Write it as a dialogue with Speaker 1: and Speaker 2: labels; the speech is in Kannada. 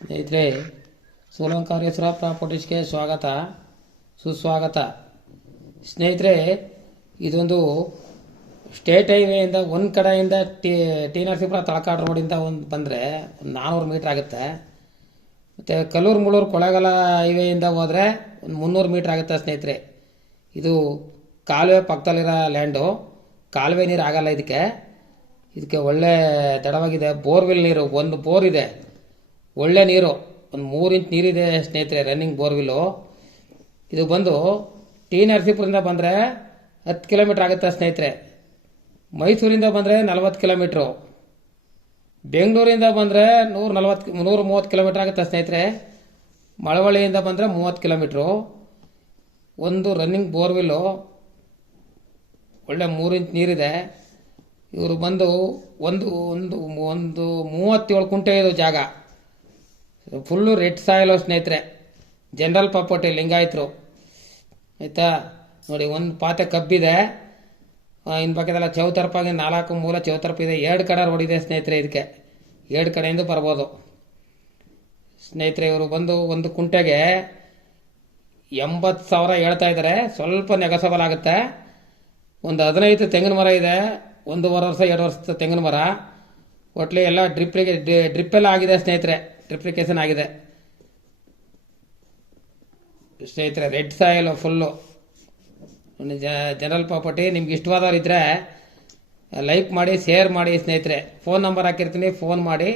Speaker 1: ಸ್ನೇಹಿತರೆ ಸೋಲಂಕಾರೇಶ್ವರ ಪ್ರಾಪರ್ಟೀಸ್ಗೆ ಸ್ವಾಗತ, ಸುಸ್ವಾಗತ. ಸ್ನೇಹಿತರೆ, ಇದೊಂದು ಸ್ಟೇಟ್ ಹೈವೇಯಿಂದ ಒಂದು ಕಡೆಯಿಂದ ಟಿ ಟಿ ನರಸೀಪುರ ತಳಕಾಡು ರೋಡಿಂದ ಒಂದು ಬಂದರೆ ಒಂದು ನಾನ್ನೂರು ಮೀಟ್ರ್ ಆಗುತ್ತೆ. ಮತ್ತು ಕಲ್ಲೂರು ಮುಳೂರು ಕೊಳ್ಳೇಗಾಲ ಹೈವೇಯಿಂದ ಹೋದರೆ ಒಂದು ಮುನ್ನೂರು ಮೀಟ್ರ್ ಆಗುತ್ತೆ ಸ್ನೇಹಿತರೆ. ಇದು ಕಾಲುವೆ ಪಕ್ಕದಲ್ಲಿರೋ ಲ್ಯಾಂಡು. ಕಾಲುವೆ ನೀರು ಆಗಲ್ಲ ಇದಕ್ಕೆ. ಇದಕ್ಕೆ ಒಳ್ಳೆ ದಡವಾಗಿದೆ ಬೋರ್ವೆಲ್ ನೀರು, ಒಂದು ಬೋರ್ ಇದೆ. ಒಳ್ಳೆ ನೀರು, ಒಂದು ಮೂರು ಇಂಚ್ ನೀರಿದೆ ಸ್ನೇಹಿತರೆ ರನ್ನಿಂಗ್ ಬೋರ್ವಿಲ್ಲು ಇದು ಬಂದು ಟಿ ನರಸೀಪುರದಿಂದ ಬಂದರೆ ಹತ್ತು ಕಿಲೋಮೀಟ್ರ್ ಆಗುತ್ತೆ ಸ್ನೇಹಿತರೆ. ಮೈಸೂರಿಂದ ಬಂದರೆ ನಲವತ್ತು ಕಿಲೋಮೀಟ್ರು. ಬೆಂಗಳೂರಿಂದ ಬಂದರೆ ನೂರು ನಲವತ್ತು, ನೂರು ಮೂವತ್ತು ಕಿಲೋಮೀಟ್ರ್ ಆಗುತ್ತೆ ಸ್ನೇಹಿತರೆ. ಮಳವಳ್ಳಿಯಿಂದ ಬಂದರೆ ಮೂವತ್ತು ಕಿಲೋಮೀಟ್ರು. ಒಂದು ರನ್ನಿಂಗ್ ಬೋರ್ವೆಲ್ಲು ಒಳ್ಳೆ ಮೂರು ಇಂಚ್ ನೀರಿದೆ. ಇವರು ಬಂದು ಒಂದು ಒಂದು ಒಂದು ಮೂವತ್ತೇಳು ಕುಂಟೆ ಇದು ಜಾಗ. ಫುಲ್ಲು ರೆಡ್ ಸಾಯಿಲು ಸ್ನೇಹಿತರೆ. ಜನರಲ್ ಪಾಪೋಟಿ ಲಿಂಗಾಯತರು. ಆಯಿತಾ? ನೋಡಿ, ಒಂದು ಪಾತೆ ಕಬ್ಬಿದೆ. ಇನ್ನು ಪಕ್ಕದಲ್ಲ ಚೌತರ್ಪಾಗಿ ನಾಲ್ಕು ಮೂಲ ಚೌತರ್ಪಿದೆ ಎರಡು ಕಡೆ ರೋಡಿದೆ ಸ್ನೇಹಿತರೆ ಇದಕ್ಕೆ. ಎರಡು ಕಡೆಯಿಂದ ಬರ್ಬೋದು. ಸ್ನೇಹಿತರೆ, ಇವರು ಬಂದು ಒಂದು ಕುಂಟೆಗೆ ಎಂಬತ್ತು ಸಾವಿರ ಹೇಳ್ತಾ ಇದ್ದಾರೆ. ಸ್ವಲ್ಪ ನೆಗಸಬಲ್ ಆಗುತ್ತೆ. ಒಂದು ಹದಿನೈದು ತೆಂಗಿನ ಮರ ಇದೆ. ಒಂದೂವರೆ ವರ್ಷ, ಎರಡು ವರ್ಷದ ತೆಂಗಿನ ಮರ. ಒಟ್ಲಿ ಎಲ್ಲ ಡ್ರಿಪ್ಪಿಗೆ ಡ್ರಿಪ್ಪೆಲ್ಲ ಆಗಿದೆ ಸ್ನೇಹಿತರೆ. ಡ್ರಿಪ್ಲಿಕೇಶನ್ ಆಗಿದೆ. ಸ್ನೇಹಿತರೆ, red soil full general property ನಿಮ್ಗೆ ಇಷ್ಟವಾದವ್ರು ಇದ್ದರೆ ಲೈಕ್ ಮಾಡಿ ಶೇರ್ ಮಾಡಿ ಸ್ನೇಹಿತರೆ. ಫೋನ್ ನಂಬರ್ ಹಾಕಿರ್ತೀನಿ ಫೋನ್ ಮಾಡಿ.